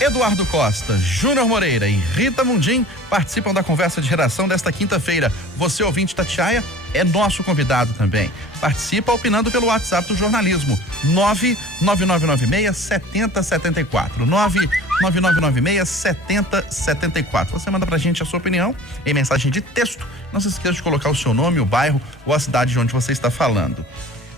Eduardo Costa, Júnior Moreira e Rita Mundim participam da conversa de redação desta quinta-feira. Você, ouvinte Itatiaia, é nosso convidado também. Participa opinando pelo WhatsApp do jornalismo, 99996-7074. 99996-7074. Você manda pra gente a sua opinião em mensagem de texto. Não se esqueça de colocar o seu nome, o bairro ou a cidade de onde você está falando.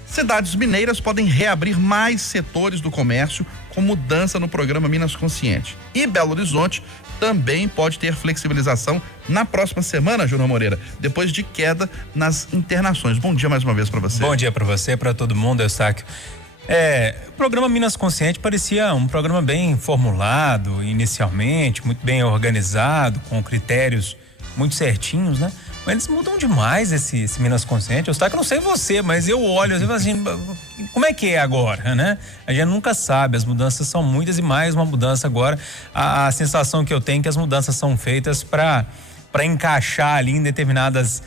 Cidades mineiras podem reabrir mais setores do comércio com mudança no programa Minas Consciente. E Belo Horizonte também pode ter flexibilização na próxima semana, Júnior Moreira, depois de queda nas internações. Bom dia mais uma vez para você. Bom dia para você, para todo mundo, Eustáquio. O programa Minas Consciente parecia um programa bem formulado inicialmente, muito bem organizado, com critérios muito certinhos, né? Mas eles mudam demais esse Minas Consciente. Eu não sei você, mas eu olho assim, como é que é agora, né? A gente nunca sabe, as mudanças são muitas e mais uma mudança agora. A sensação que eu tenho é que as mudanças são feitas para encaixar ali em determinadas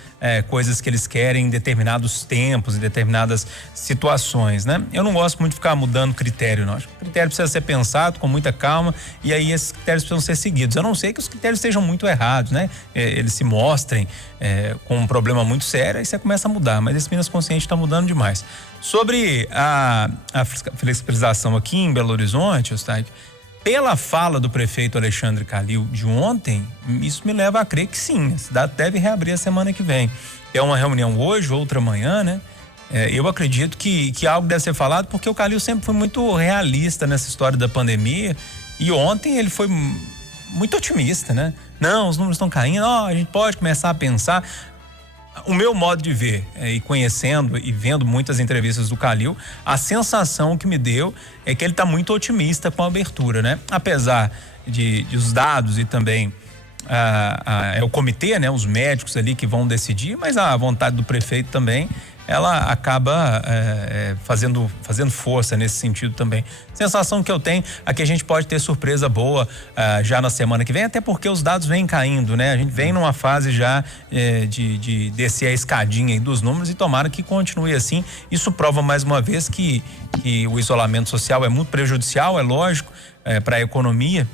coisas que eles querem, em determinados tempos, em determinadas situações, né? Eu não gosto muito de ficar mudando critério, não. Acho que o critério precisa ser pensado com muita calma e aí esses critérios precisam ser seguidos. Eu não sei que os critérios estejam muito errados, né? Eles se mostrem com um problema muito sério, aí você começa a mudar, mas esse Minas Consciente está mudando demais. Sobre a flexibilização aqui em Belo Horizonte, Eustáquio, pela fala do prefeito Alexandre Calil de ontem, isso me leva a crer que sim, a cidade deve reabrir a semana que vem. É uma reunião hoje, outra amanhã, né? Eu acredito que algo deve ser falado, porque o Calil sempre foi muito realista nessa história da pandemia e ontem ele foi muito otimista, né? Não, os números estão caindo, a gente pode começar a pensar. O meu modo de ver, e conhecendo e vendo muitas entrevistas do Calil, a sensação que me deu é que ele está muito otimista com a abertura, né? Apesar de os dados e também o comitê, né? Os médicos ali que vão decidir, mas a vontade do prefeito também, ela acaba fazendo força nesse sentido também. Sensação que eu tenho é que a gente pode ter surpresa boa já na semana que vem, até porque os dados vêm caindo, né? A gente vem numa fase já de descer a escadinha aí dos números e tomara que continue assim. Isso prova mais uma vez que o isolamento social é muito prejudicial, é lógico, para a economia,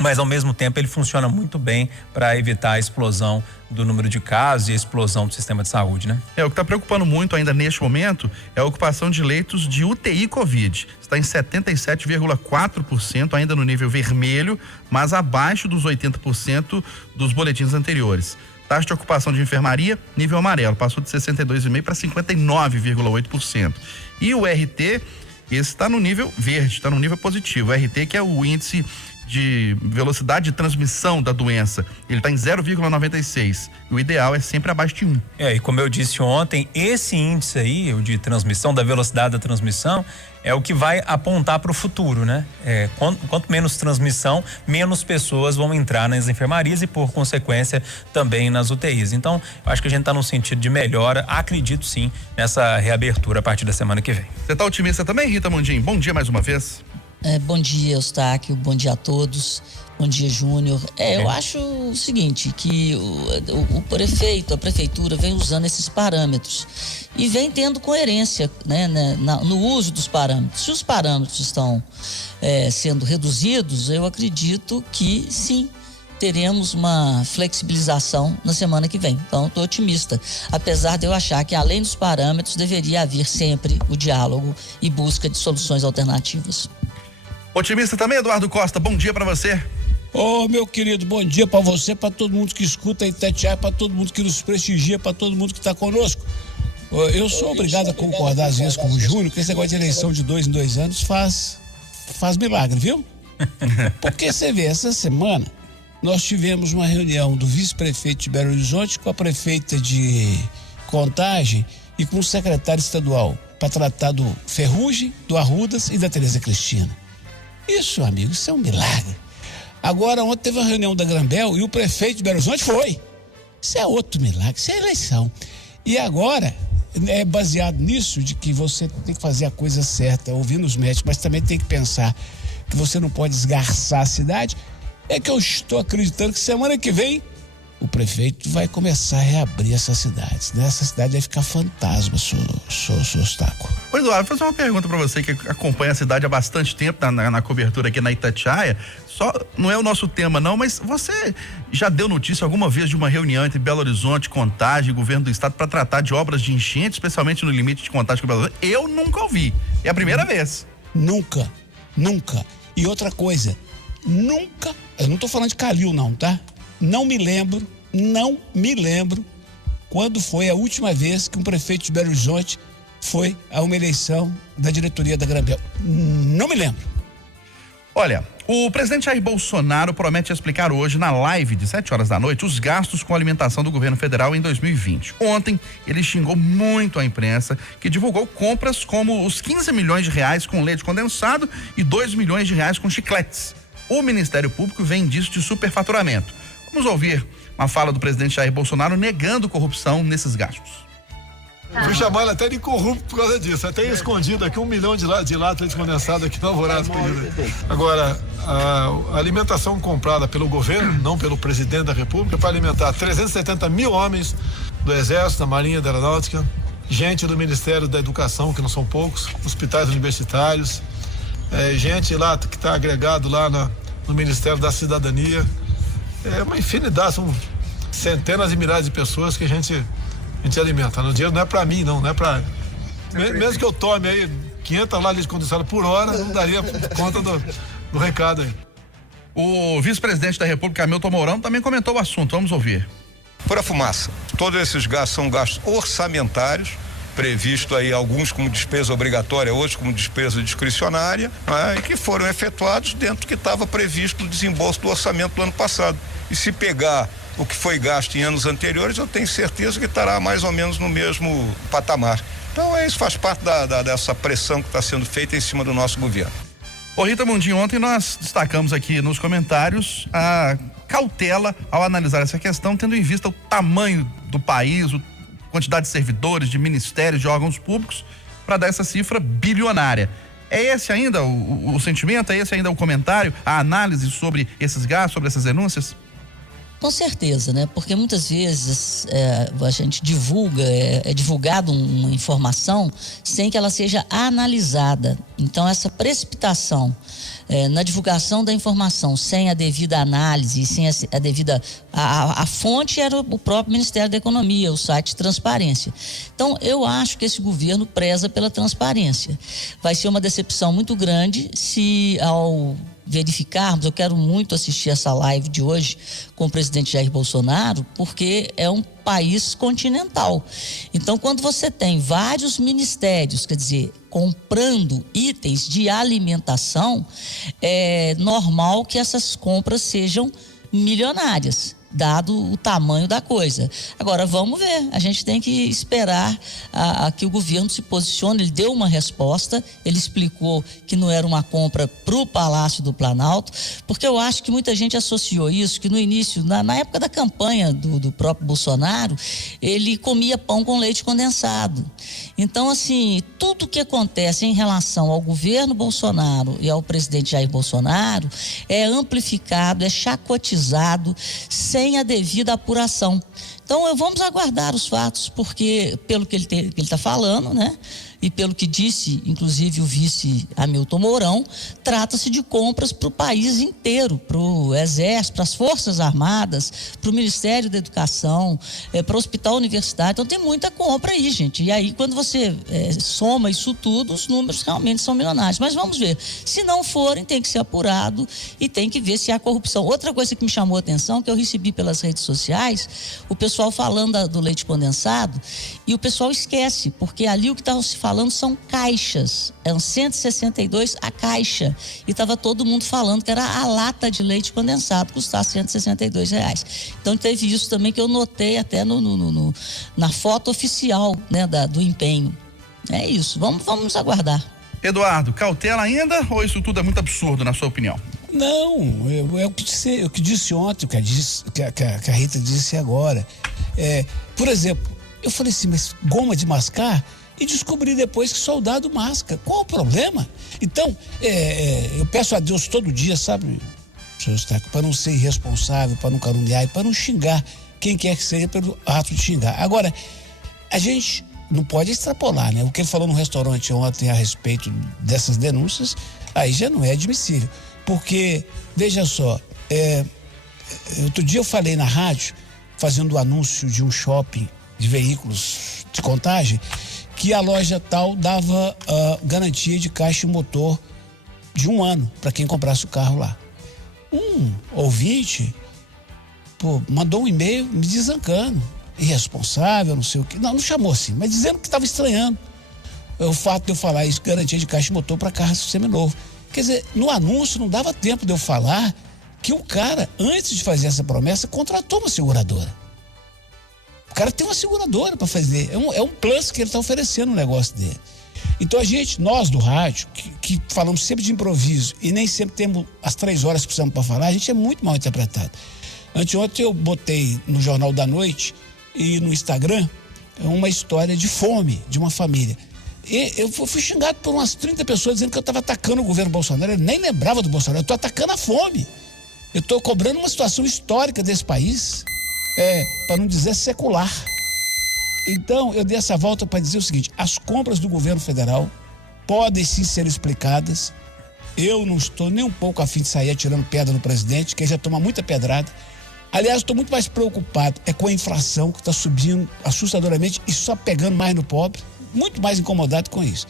mas ao mesmo tempo ele funciona muito bem para evitar a explosão do número de casos e a explosão do sistema de saúde, né? O que está preocupando muito ainda neste momento é a ocupação de leitos de UTI Covid. Está em 77,4%, ainda no nível vermelho, mas abaixo dos 80% dos boletins anteriores. Taxa de ocupação de enfermaria, nível amarelo, passou de 62,5% para 59,8%. E o RT, esse está no nível verde, está no nível positivo. O RT, que é o índice de velocidade de transmissão da doença, ele está em 0,96. O ideal é sempre abaixo de 1. E como eu disse ontem, esse índice aí, o de transmissão, da velocidade da transmissão, é o que vai apontar para o futuro, né? Quanto menos transmissão, menos pessoas vão entrar nas enfermarias e, por consequência, também nas UTIs. Então, eu acho que a gente está num sentido de melhora, acredito sim, nessa reabertura a partir da semana que vem. Você está otimista também, Rita Mundim? Bom dia mais uma vez. Bom dia, Eustáquio, bom dia a todos, bom dia, Júnior. Eu acho o seguinte, que o prefeito, a prefeitura vem usando esses parâmetros e vem tendo coerência, né, no uso dos parâmetros. Se os parâmetros estão sendo reduzidos, eu acredito que sim, teremos uma flexibilização na semana que vem. Então, estou otimista, apesar de eu achar que além dos parâmetros deveria haver sempre o diálogo e busca de soluções alternativas. Otimista também, Eduardo Costa, bom dia para você. Meu querido, bom dia para você, para todo mundo que escuta Itatiaia, para todo mundo que nos prestigia, para todo mundo que está conosco. Eu sou obrigado a concordar às vezes com o Júnior, que esse negócio de eleição de 2 em 2 anos faz milagre, viu? Porque você vê, essa semana nós tivemos uma reunião do vice-prefeito de Belo Horizonte com a prefeita de Contagem e com o secretário estadual para tratar do Ferrugem, do Arrudas e da Tereza Cristina. Isso, amigo, isso é um milagre. Agora, ontem teve uma reunião da Grambel e o prefeito de Belo Horizonte foi. Isso é outro milagre, isso é eleição. E agora, é baseado nisso, de que você tem que fazer a coisa certa, ouvindo os médicos, mas também tem que pensar que você não pode esgarçar a cidade, é que eu estou acreditando que semana que vem o prefeito vai começar a reabrir essas cidades, né? Essa cidade vai ficar fantasma, seu Eustáquio. Ô Eduardo, vou fazer uma pergunta para você que acompanha a cidade há bastante tempo na cobertura aqui na Itatiaia. Só não é o nosso tema não, mas você já deu notícia alguma vez de uma reunião entre Belo Horizonte, Contagem e governo do estado para tratar de obras de enchente, especialmente no limite de Contagem com Belo Horizonte? Eu nunca ouvi. É a primeira vez. Nunca. E outra coisa, nunca, eu não tô falando de Calil não, tá? Não me lembro quando foi a última vez que um prefeito de Belo Horizonte foi a uma eleição da diretoria da Granbel. Não me lembro. Olha, o presidente Jair Bolsonaro promete explicar hoje na live de 7 horas da noite os gastos com alimentação do governo federal em 2020. Ontem, ele xingou muito a imprensa, que divulgou compras como os 15 milhões de reais com leite condensado e 2 milhões de reais com chicletes. O Ministério Público vê indício de superfaturamento. Vamos ouvir uma fala do presidente Jair Bolsonaro negando corrupção nesses gastos. Fui chamar ele até de corrupto por causa disso. Até escondido aqui 1 milhão de latas de leite condensado aqui no Alvorada. Agora, a alimentação comprada pelo governo, não pelo presidente da República, para alimentar 370 mil homens do Exército, da Marinha, da Aeronáutica, gente do Ministério da Educação, que não são poucos, hospitais universitários, gente lá que está agregado lá no Ministério da Cidadania. É uma infinidade, são centenas e milhares de pessoas que a gente alimenta. O dinheiro não é para mim, não é para... Mesmo que eu tome aí 500 latas de condensado por hora, não daria conta do recado aí. O vice-presidente da República, Hamilton Mourão, também comentou o assunto. Vamos ouvir. Pura fumaça. Todos esses gastos são gastos orçamentários, previsto aí alguns como despesa obrigatória, outros como despesa discricionária, e que foram efetuados dentro do que estava previsto no desembolso do orçamento do ano passado. E se pegar o que foi gasto em anos anteriores, eu tenho certeza que estará mais ou menos no mesmo patamar. Então isso faz parte dessa pressão que está sendo feita em cima do nosso governo. Ô Rita Mundim, ontem nós destacamos aqui nos comentários a cautela ao analisar essa questão, tendo em vista o tamanho do país, a quantidade de servidores, de ministérios, de órgãos públicos, para dar essa cifra bilionária. É esse ainda o sentimento? É esse ainda o comentário, a análise sobre esses gastos, sobre essas denúncias? Com certeza, né? Porque muitas vezes a gente divulga, é divulgada uma informação sem que ela seja analisada. Então, essa precipitação na divulgação da informação sem a devida análise, sem a devida... A fonte era o próprio Ministério da Economia, o site Transparência. Então, eu acho que esse governo preza pela transparência. Vai ser uma decepção muito grande se ao verificarmos, eu quero muito assistir essa live de hoje com o presidente Jair Bolsonaro, porque é um país continental. Então, quando você tem vários ministérios, quer dizer, comprando itens de alimentação, é normal que essas compras sejam milionárias, dado o tamanho da coisa. Agora, vamos ver, a gente tem que esperar que o governo se posicione. Ele deu uma resposta, ele explicou que não era uma compra para o Palácio do Planalto, porque eu acho que muita gente associou isso, que no início, na época da campanha do próprio Bolsonaro, ele comia pão com leite condensado. Então, assim, tudo que acontece em relação ao governo Bolsonaro e ao presidente Jair Bolsonaro é amplificado, é chacotizado, sem a devida apuração. Então, vamos aguardar os fatos, porque pelo que ele está falando, né? E pelo que disse, inclusive, o vice Hamilton Mourão, trata-se de compras para o país inteiro, para o Exército, para as Forças Armadas, para o Ministério da Educação, para o Hospital Universitário. Então, tem muita compra aí, gente. E aí, quando você soma isso tudo, os números realmente são milionários. Mas vamos ver. Se não forem, tem que ser apurado e tem que ver se há corrupção. Outra coisa que me chamou a atenção, que eu recebi pelas redes sociais, o pessoal falando do leite condensado, e o pessoal esquece, porque ali o que está se falando são caixas, eram 162 a caixa, e estava todo mundo falando que era a lata de leite condensado, custar R$162. Então teve isso também que eu notei até na foto oficial, né, do empenho. É isso, vamos aguardar. Eduardo, cautela ainda ou isso tudo é muito absurdo, na sua opinião? Não, é o que disse ontem, o que a Rita disse agora. Por exemplo, eu falei assim, mas goma de mascar? E descobri depois que soldado masca. Qual o problema? Então, eu peço a Deus todo dia, sabe, senhor Eustáquio, para não ser irresponsável, para não caluniar e para não xingar quem quer que seja pelo ato de xingar. Agora, a gente não pode extrapolar, né? O que ele falou no restaurante ontem a respeito dessas denúncias, aí já não é admissível. Porque, veja só, outro dia eu falei na rádio, fazendo o anúncio de um shopping de veículos de contagem, que a loja tal dava garantia de caixa e motor de 1 ano para quem comprasse o carro lá. Um ouvinte mandou um e-mail me desancando, irresponsável, não sei o quê. Não chamou assim, mas dizendo que estava estranhando o fato de eu falar isso, garantia de caixa e motor para carro seminovo. Quer dizer, no anúncio não dava tempo de eu falar que o cara, antes de fazer essa promessa, contratou uma seguradora. O cara tem uma seguradora para fazer. É um plus que ele está oferecendo no negócio dele. Então nós do rádio, que falamos sempre de improviso e nem sempre temos as 3 horas que precisamos para falar, a gente é muito mal interpretado. Anteontem eu botei no Jornal da Noite e no Instagram uma história de fome de uma família. E eu fui xingado por umas 30 pessoas dizendo que eu estava atacando o governo Bolsonaro. Eu nem lembrava do Bolsonaro, eu estou atacando a fome. Eu estou cobrando uma situação histórica desse país, para não dizer secular. Então, eu dei essa volta para dizer o seguinte: as compras do governo federal podem sim ser explicadas. Eu não estou nem um pouco a fim de sair atirando pedra no presidente, que ele já toma muita pedrada. Aliás, estou muito mais preocupado com a inflação, que está subindo assustadoramente e só pegando mais no pobre. Muito mais incomodado com isso.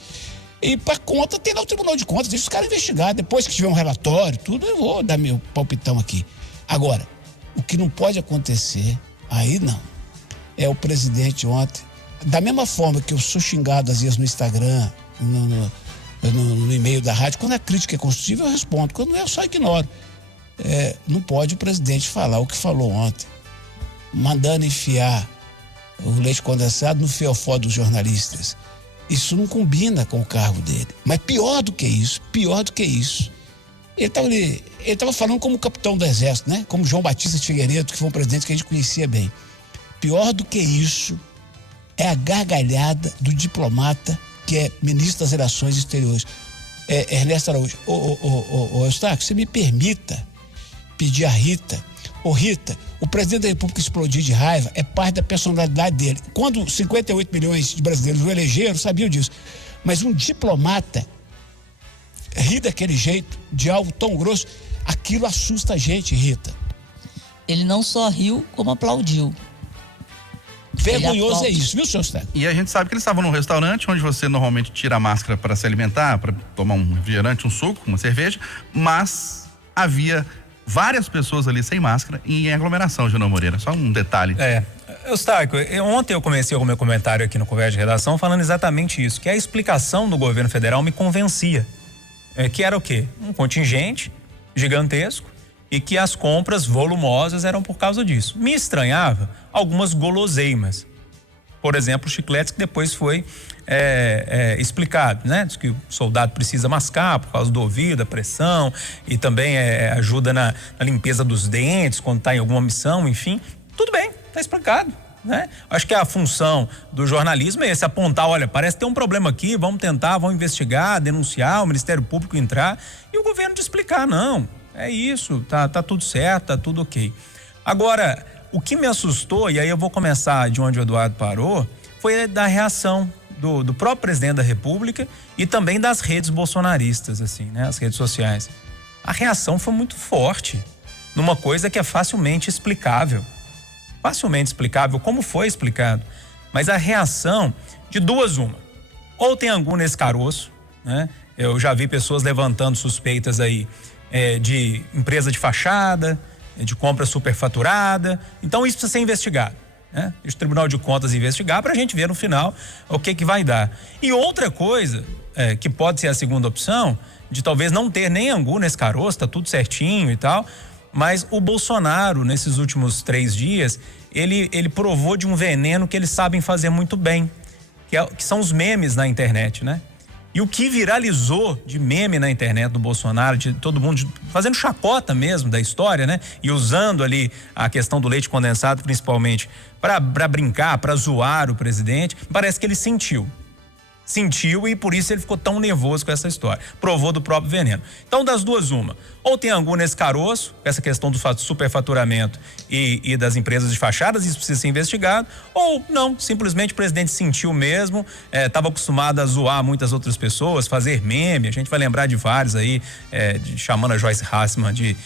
E para conta, tem lá o Tribunal de Contas, deixa os caras investigar. Depois que tiver um relatório, tudo, eu vou dar meu palpitão aqui. Agora, o que não pode acontecer, aí não, é o presidente ontem, da mesma forma que eu sou xingado às vezes no Instagram, no e-mail da rádio, quando a crítica é construtiva eu respondo, quando não é eu só ignoro. Não pode o presidente falar o que falou ontem, mandando enfiar o leite condensado no fiofó dos jornalistas. Isso não combina com o cargo dele. Mas pior do que isso, ele estava falando como capitão do exército, né? Como João Batista de Figueiredo, que foi um presidente que a gente conhecia bem. Pior do que isso é a gargalhada do diplomata que é ministro das Relações Exteriores, Ernesto Araújo. Eustáquio, você me permita pedir a Rita. Rita, o presidente da República explodir de raiva é parte da personalidade dele. Quando 58 milhões de brasileiros o elegeram, sabiam disso. Mas um diplomata rir daquele jeito, de algo tão grosso, aquilo assusta a gente, Rita. Ele não só riu, como aplaudiu. Vergonhoso é isso, viu, senhor Eustáquio? E a gente sabe que eles estavam num restaurante onde você normalmente tira a máscara para se alimentar, para tomar um refrigerante, um suco, uma cerveja, mas havia várias pessoas ali sem máscara e em aglomeração, Junão Moreira. Só um detalhe. Eustáquio, ontem eu comecei o meu comentário aqui no Conversa de Redação falando exatamente isso, que a explicação do governo federal me convencia. Que era o quê? Um contingente gigantesco e que as compras volumosas eram por causa disso. Me estranhava algumas guloseimas. Por exemplo, chicletes, que depois foi explicado, né? Diz que o soldado precisa mascar por causa do ouvido, da pressão, e também ajuda na limpeza dos dentes quando está em alguma missão, enfim. Tudo bem, está explicado, né? Acho que a função do jornalismo é esse, apontar, olha, parece ter um problema aqui, vamos tentar, vamos investigar, denunciar, o Ministério Público entrar, e o governo de explicar, não, é isso, tá tudo certo, tá tudo ok. Agora, o que me assustou, e aí eu vou começar de onde o Eduardo parou, foi da reação do próprio presidente da República e também das redes bolsonaristas, assim, né? As redes sociais. A reação foi muito forte numa coisa que é facilmente explicável. Facilmente explicável, como foi explicado. Mas a reação de duas, uma. Ou tem angu nesse caroço, né? Eu já vi pessoas levantando suspeitas aí de empresa de fachada, de compra superfaturada. Então isso precisa ser investigado, né? Deixa o Tribunal de Contas investigar para a gente ver no final o que vai dar. E outra coisa, que pode ser a segunda opção, de talvez não ter nem angu nesse caroço, tá tudo certinho e tal, mas o Bolsonaro, nesses últimos 3 dias, ele provou de um veneno que eles sabem fazer muito bem, que são os memes na internet, né? E o que viralizou de meme na internet do Bolsonaro, de todo mundo fazendo chacota mesmo da história, né? E usando ali a questão do leite condensado, principalmente, para brincar, para zoar o presidente, parece que ele sentiu. sentiu e por isso ele ficou tão nervoso com essa história. Provou do próprio veneno. Então, das duas, uma. Ou tem angu nesse caroço, essa questão do superfaturamento e das empresas de fachadas, isso precisa ser investigado, ou não, simplesmente o presidente sentiu mesmo, estava acostumado a zoar muitas outras pessoas, fazer meme, a gente vai lembrar de vários aí, chamando a Joyce Hassman de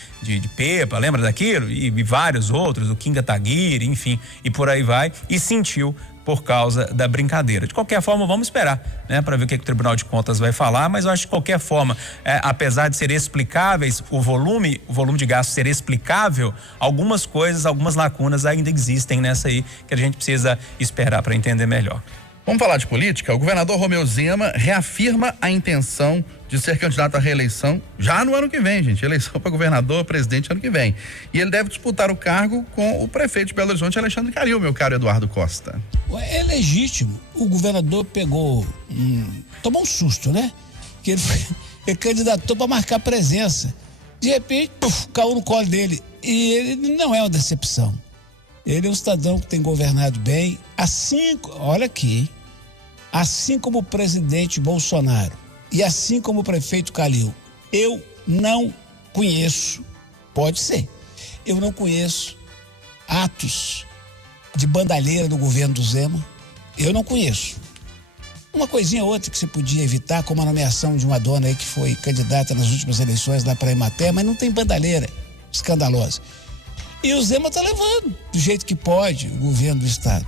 Pepa, lembra daquilo? E vários outros, o Kim Kataguiri, enfim, e por aí vai, e sentiu por causa da brincadeira. De qualquer forma, vamos esperar, né, para ver o que o Tribunal de Contas vai falar, mas eu acho que de qualquer forma, apesar de ser explicáveis, o volume de gasto ser explicável, algumas coisas, algumas lacunas ainda existem nessa aí que a gente precisa esperar para entender melhor. Vamos falar de política? O governador Romeu Zema reafirma a intenção de ser candidato à reeleição já no ano que vem, gente. Eleição para governador, presidente ano que vem. E ele deve disputar o cargo com o prefeito de Belo Horizonte, Alexandre Calil, meu caro Eduardo Costa. É legítimo. O governador tomou um susto, né? Que ele candidatou para marcar presença. De repente, caiu no colo dele. E ele não é uma decepção. Ele é um cidadão que tem governado bem, olha aqui, assim como o presidente Bolsonaro e assim como o prefeito Calil. Eu não conheço, pode ser, eu não conheço atos de bandalheira do governo do Zema, eu não conheço. Uma coisinha ou outra que você podia evitar, como a nomeação de uma dona aí que foi candidata nas últimas eleições lá para a Emater, mas não tem bandalheira escandalosa. E o Zema está levando do jeito que pode o governo do estado.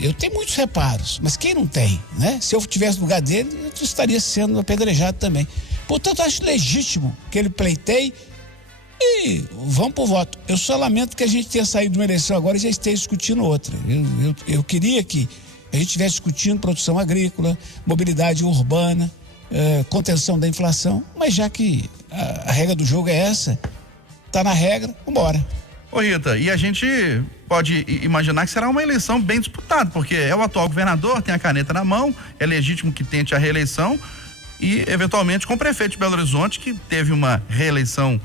Eu tenho muitos reparos, mas quem não tem, né? Se eu estivesse no lugar dele, eu estaria sendo apedrejado também. Portanto, acho legítimo que ele pleiteie e vamos pro voto. Eu só lamento que a gente tenha saído de uma eleição agora e já esteja discutindo outra. Eu queria que a gente estivesse discutindo produção agrícola, mobilidade urbana, contenção da inflação, mas já que a regra do jogo é essa, tá na regra, vambora. Ô Rita, e a gente pode imaginar que será uma eleição bem disputada, porque é o atual governador, tem a caneta na mão, é legítimo que tente a reeleição e, eventualmente, com o prefeito de Belo Horizonte, que teve uma reeleição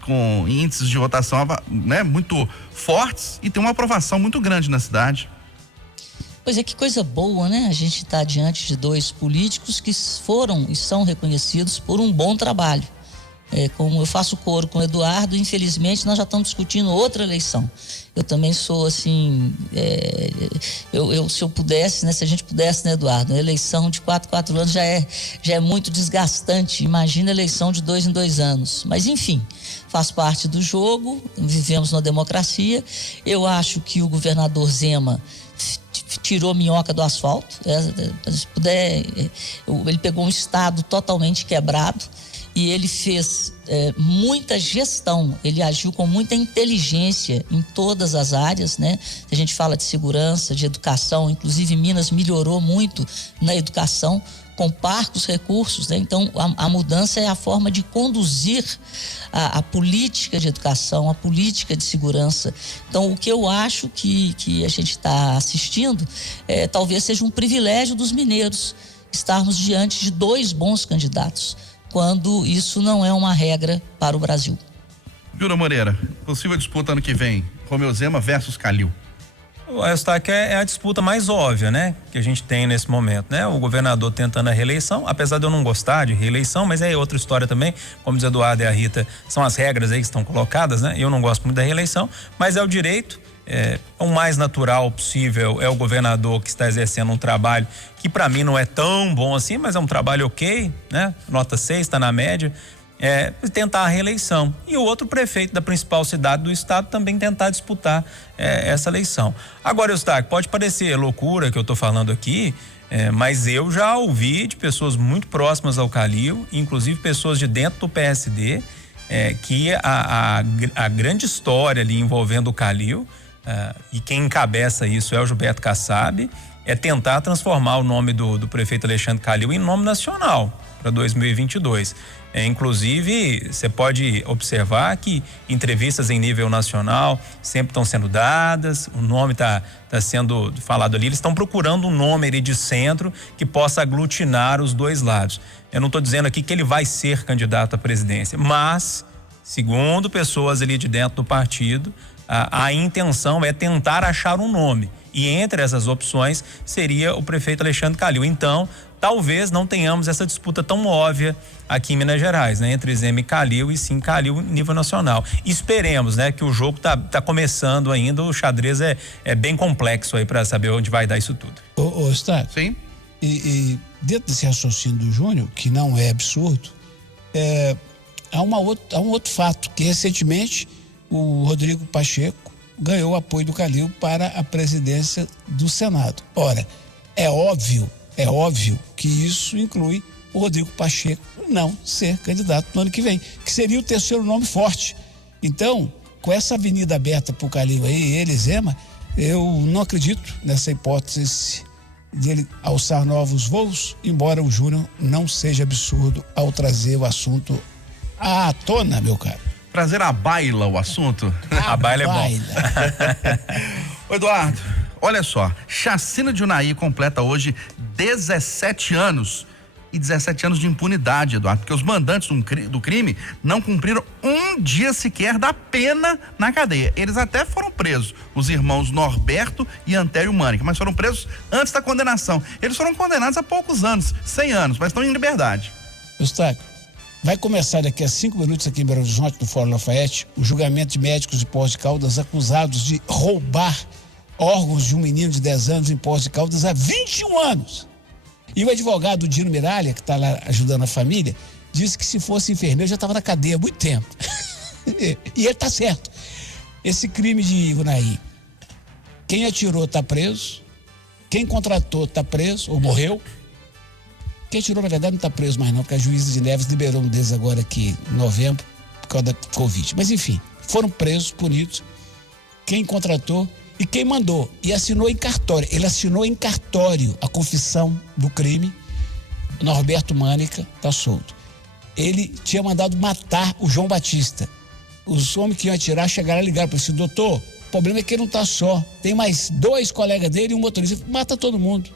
com índices de votação, né, muito fortes e tem uma aprovação muito grande na cidade. Pois é, que coisa boa, né? A gente está diante de dois políticos que foram e são reconhecidos por um bom trabalho. Como eu faço coro com o Eduardo, infelizmente nós já estamos discutindo outra eleição. Eu também sou assim, se eu pudesse, né, se a gente pudesse, né, Eduardo, a eleição de 4 anos já é muito desgastante, imagina a eleição de 2 em 2 anos. Mas enfim, faz parte do jogo, vivemos numa democracia. Eu acho que o governador Zema tirou minhoca do asfalto, se puder, ele pegou um estado totalmente quebrado, e ele fez muita gestão, ele agiu com muita inteligência em todas as áreas, né? A gente fala de segurança, de educação, inclusive Minas melhorou muito na educação, com parcos recursos, né? Então a mudança é a forma de conduzir a política de educação, a política de segurança. Então o que eu acho que a gente está assistindo talvez seja um privilégio dos mineiros estarmos diante de 2 bons candidatos, quando isso não é uma regra para o Brasil. Júnior Moreira, possível disputa ano que vem, Romeu Zema versus Calil. O Eustáquio é a disputa mais óbvia, né, que a gente tem nesse momento, né? O governador tentando a reeleição, apesar de eu não gostar de reeleição, mas é outra história também, como diz Eduardo e a Rita, são as regras aí que estão colocadas, né? Eu não gosto muito da reeleição, mas é o direito. O mais natural possível é o governador que está exercendo um trabalho que para mim não é tão bom assim, mas é um trabalho ok, né? Nota 6, está na média, tentar a reeleição. E o outro prefeito da principal cidade do estado também tentar disputar essa eleição. Agora, Eustáquio, pode parecer loucura que eu estou falando aqui, mas eu já ouvi de pessoas muito próximas ao Calil, inclusive pessoas de dentro do PSD, que a grande história ali envolvendo o Calil, e quem encabeça isso é o Gilberto Kassab, é tentar transformar o nome do prefeito Alexandre Calil em nome nacional para 2022. Inclusive, você pode observar que entrevistas em nível nacional sempre estão sendo dadas, o nome está sendo falado ali, eles estão procurando um nome ali de centro que possa aglutinar os 2 lados. Eu não estou dizendo aqui que ele vai ser candidato à presidência, mas, segundo pessoas ali de dentro do partido, a intenção é tentar achar um nome. E entre essas opções seria o prefeito Alexandre Calil. Então, talvez não tenhamos essa disputa tão óbvia aqui em Minas Gerais, né? Entre Zema e Calil, e sim Calil em nível nacional. Esperemos, né? Que o jogo tá começando ainda, o xadrez é bem complexo aí para saber onde vai dar isso tudo. Ô Stag, Sim. E dentro desse raciocínio do Júnior, que não é absurdo, há um outro fato, que recentemente o Rodrigo Pacheco ganhou o apoio do Calil para a presidência do Senado. Ora, é óbvio que isso inclui o Rodrigo Pacheco não ser candidato no ano que vem, que seria o terceiro nome forte. Então, com essa avenida aberta para o Calil aí, ele, Zema, eu não acredito nessa hipótese dele alçar novos voos, embora o Júnior não seja absurdo ao trazer o assunto à tona, meu caro. Trazer à baila o assunto. A baila é bom. Ô Eduardo, olha só, chacina de Unai completa hoje 17 anos. E 17 anos de impunidade, Eduardo, porque os mandantes do crime não cumpriram um dia sequer da pena na cadeia. Eles até foram presos, os irmãos Norberto e Antério Mânica, mas foram presos antes da condenação. Eles foram condenados há poucos anos, 100 anos, mas estão em liberdade. Eustáquio, vai começar daqui a 5 minutos aqui em Belo Horizonte, no Fórum Lafayette, o julgamento de médicos de Poços de Caldas acusados de roubar órgãos de um menino de 10 anos em Poços de Caldas há 21 anos. E o advogado Dino Miralha, que está lá ajudando a família, disse que se fosse enfermeiro já estava na cadeia há muito tempo. E ele está certo. Esse crime de Unai, quem atirou está preso, quem contratou está preso ou morreu. Quem atirou, na verdade, não está preso mais não, porque a juíza de Neves liberou um deles agora aqui em novembro, por causa da Covid. Mas enfim, foram presos, punidos. Quem contratou e quem mandou, e assinou em cartório. Ele assinou em cartório a confissão do crime. Norberto Mânica está solto. Ele tinha mandado matar o João Batista. Os homens que iam atirar chegaram a ligar para esse doutor. O problema é que ele não está só. Tem mais 2 colegas dele e um motorista. Mata todo mundo.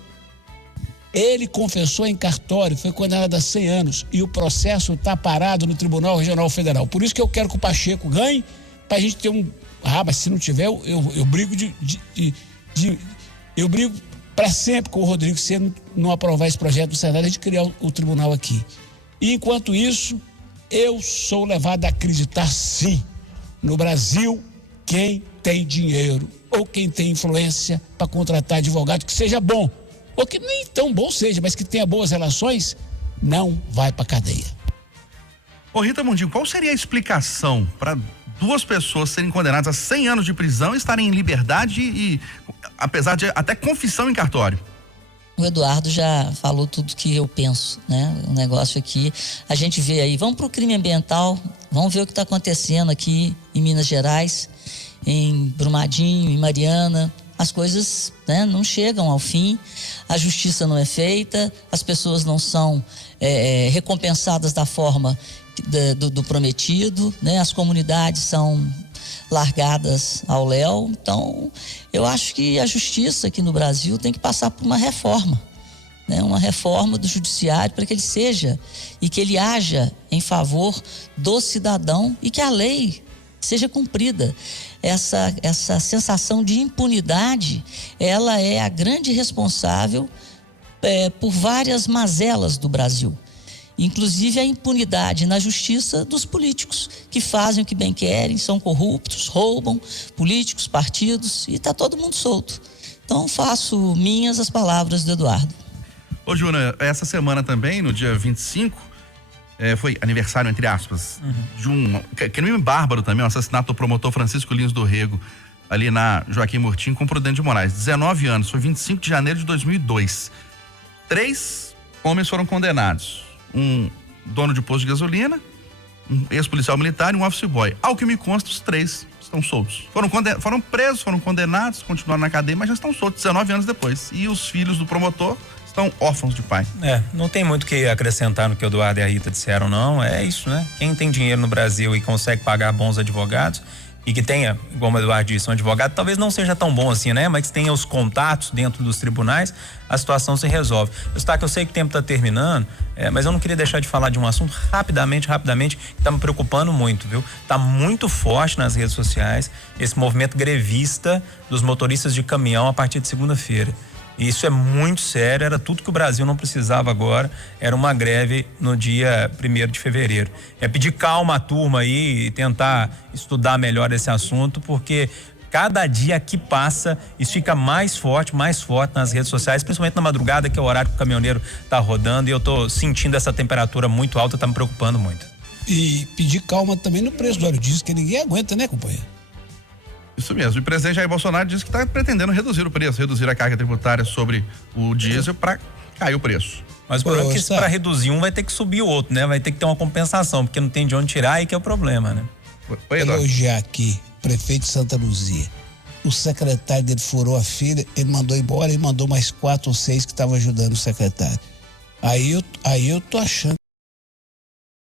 Ele confessou em cartório, foi condenado a 100 anos. E o processo está parado no Tribunal Regional Federal. Por isso que eu quero que o Pacheco ganhe, para a gente ter um... mas se não tiver, eu brigo eu brigo para sempre com o Rodrigo, se ele não aprovar esse projeto do Senado, de criar o tribunal aqui. E enquanto isso, eu sou levado a acreditar sim, no Brasil, quem tem dinheiro ou quem tem influência para contratar advogado que seja bom, ou que nem tão bom seja, mas que tenha boas relações, não vai para cadeia. Ô Rita Mundinho, qual seria a explicação para 2 pessoas serem condenadas a 100 anos de prisão e estarem em liberdade e apesar de até confissão em cartório? O Eduardo já falou tudo que eu penso, né? O negócio aqui, a gente vê aí, vamos para o crime ambiental, vamos ver o que está acontecendo aqui em Minas Gerais, em Brumadinho, em Mariana. As coisas, né, não chegam ao fim, a justiça não é feita, as pessoas não são recompensadas da forma do prometido, né? As comunidades são largadas ao léu. Então, eu acho que a justiça aqui no Brasil tem que passar por uma reforma, né? Uma reforma do judiciário para que ele seja e que ele haja em favor do cidadão e que a lei seja cumprida. Essa sensação de impunidade, ela é a grande responsável por várias mazelas do Brasil. Inclusive a impunidade na justiça dos políticos, que fazem o que bem querem, são corruptos, roubam políticos, partidos, e está todo mundo solto. Então faço minhas as palavras do Eduardo. Ô Júnior, essa semana também, no dia 25, foi aniversário, entre aspas, de um crime bárbaro também, o assassinato do promotor Francisco Lins do Rego, ali na Joaquim Murtinho com Prudente de Moraes. 19 anos, foi 25 de janeiro de 2002. 3 homens foram condenados. Um dono de posto de gasolina, um ex-policial militar e um office boy. Ao que me consta, os 3 estão soltos. Foram presos, foram condenados, continuaram na cadeia, mas já estão soltos 19 anos depois. E os filhos do promotor estão órfãos de pai. Não tem muito o que acrescentar no que o Eduardo e a Rita disseram, não. É isso, né? Quem tem dinheiro no Brasil e consegue pagar bons advogados e que tenha, como o Eduardo disse, um advogado talvez não seja tão bom assim, né? Mas tenha os contatos dentro dos tribunais, a situação se resolve. Eu sei que o tempo está terminando, mas eu não queria deixar de falar de um assunto rapidamente, que está me preocupando muito, viu? Está muito forte nas redes sociais esse movimento grevista dos motoristas de caminhão a partir de segunda-feira. Isso é muito sério, era tudo que o Brasil não precisava agora, era uma greve no dia 1º de fevereiro. É pedir calma à turma aí e tentar estudar melhor esse assunto, porque cada dia que passa, isso fica mais forte nas redes sociais, principalmente na madrugada, que é o horário que o caminhoneiro tá rodando, e eu tô sentindo essa temperatura muito alta, tá me preocupando muito. E pedir calma também no preço do óleo diesel, que ninguém aguenta, né, companheiro? Isso mesmo. E o presidente Jair Bolsonaro disse que está pretendendo reduzir o preço, reduzir a carga tributária sobre o diesel para cair o preço. Mas o problema é que para reduzir um vai ter que subir o outro, né? Vai ter que ter uma compensação, porque não tem de onde tirar, aí que é o problema, né? Elogiar aqui, prefeito de Santa Luzia. O secretário dele furou a fila, ele mandou embora e mandou mais 4 ou 6 que estavam ajudando o secretário. Aí eu tô achando